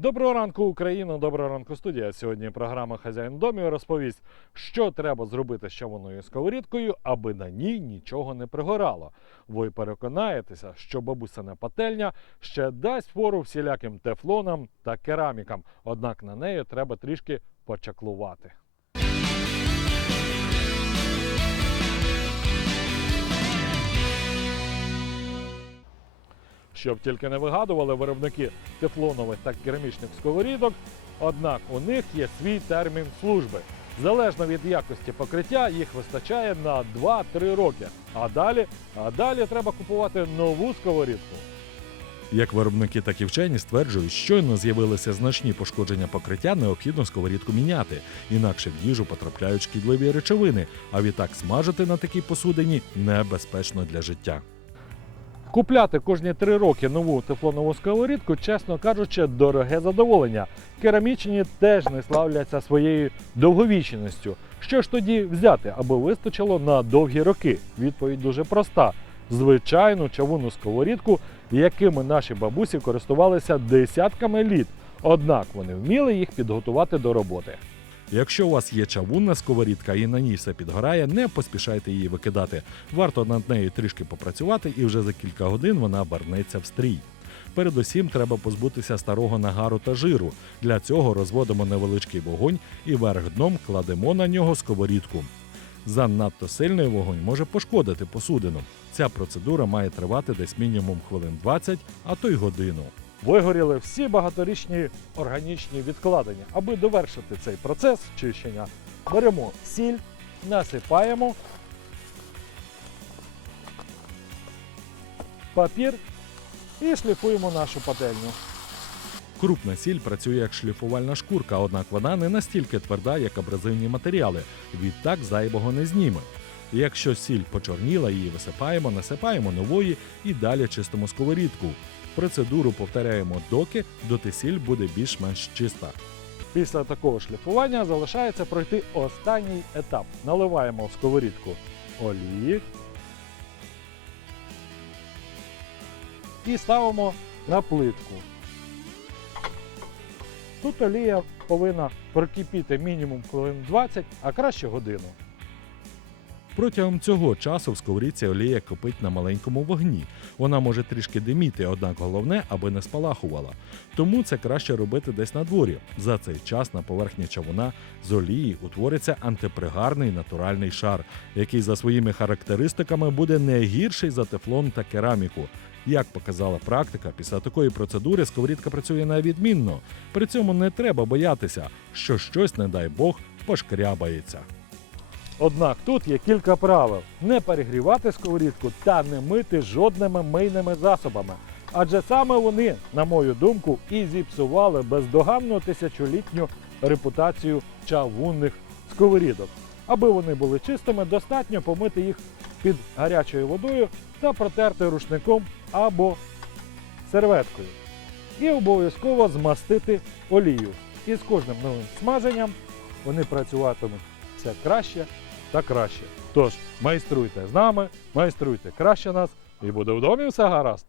Доброго ранку, Україна! Доброго ранку, студія. Сьогодні програма Хазяїн домі розповість, що треба зробити з чавунною сковорідкою, аби на ній нічого не пригорало. Ви переконаєтеся, що бабусина пательня ще дасть фору всіляким тефлонам та керамікам, однак на неї треба трішки почаклувати. Щоб тільки не вигадували виробники тефлонових та керамічних сковорідок, однак у них є свій термін служби. Залежно від якості покриття, їх вистачає на 2-3 роки. А далі, а далі треба купувати нову сковорідку. Як виробники, так і вчені стверджують, щойно з'явилися значні пошкодження покриття, необхідно сковорідку міняти. Інакше в їжу потрапляють шкідливі речовини, а відтак смажити на такій посудині небезпечно для життя. Купляти кожні три роки нову тефлонову сковорідку, чесно кажучи, дороге задоволення. Керамічні теж не славляться своєю довговічністю. Що ж тоді взяти, аби вистачило на довгі роки? Відповідь дуже проста: звичайну чавунну сковорідку, якими наші бабусі користувалися десятками літ. Однак вони вміли їх підготувати до роботи. Якщо у вас є чавунна сковорідка і на ній все підгорає, не поспішайте її викидати. Варто над нею трішки попрацювати, і вже за кілька годин вона вернеться в стрій. Передусім треба позбутися старого нагару та жиру. Для цього розводимо невеличкий вогонь і верх дном кладемо на нього сковорідку. Занадто сильний вогонь може пошкодити посудину. Ця процедура має тривати десь мінімум хвилин 20, а то й годину. Вигоріли всі багаторічні органічні відкладення. Аби довершити цей процес чищення, беремо сіль, насипаємо папір і шліфуємо нашу пательню. Крупна сіль працює як шліфувальна шкурка, однак вона не настільки тверда, як абразивні матеріали. Відтак зайвого не зніме. Якщо сіль почорніла, її висипаємо, насипаємо нової і далі чистимо сковорідку. Процедуру повторяємо доки, доти сіль буде більш-менш чиста. Після такого шліфування залишається пройти останній етап. Наливаємо в сковорідку олії і ставимо на плитку. Тут олія повинна прокипіти мінімум хвилин 20, а краще годину. Протягом цього часу в сковорідці олія кипить на маленькому вогні. Вона може трішки диміти, однак головне, аби не спалахувала. Тому це краще робити десь на дворі. За цей час на поверхні чавуна з олії утвориться антипригарний натуральний шар, який за своїми характеристиками буде не гірший за тефлон та кераміку. Як показала практика, після такої процедури сковорідка працює на відмінно. При цьому не треба боятися, що щось, не дай Бог, пошкрябається. Однак тут є кілька правил: не перегрівати сковорідку та не мити жодними мийними засобами. Адже саме вони, на мою думку, і зіпсували бездоганну тисячолітню репутацію чавунних сковорідок. Аби вони були чистими, достатньо помити їх під гарячою водою та протерти рушником або серветкою. І обов'язково змастити олію. І з кожним новим смаженням вони працюватимуть все краще та краще. Тож майструйте з нами, майструйте краще нас, і буде в домі все гаразд.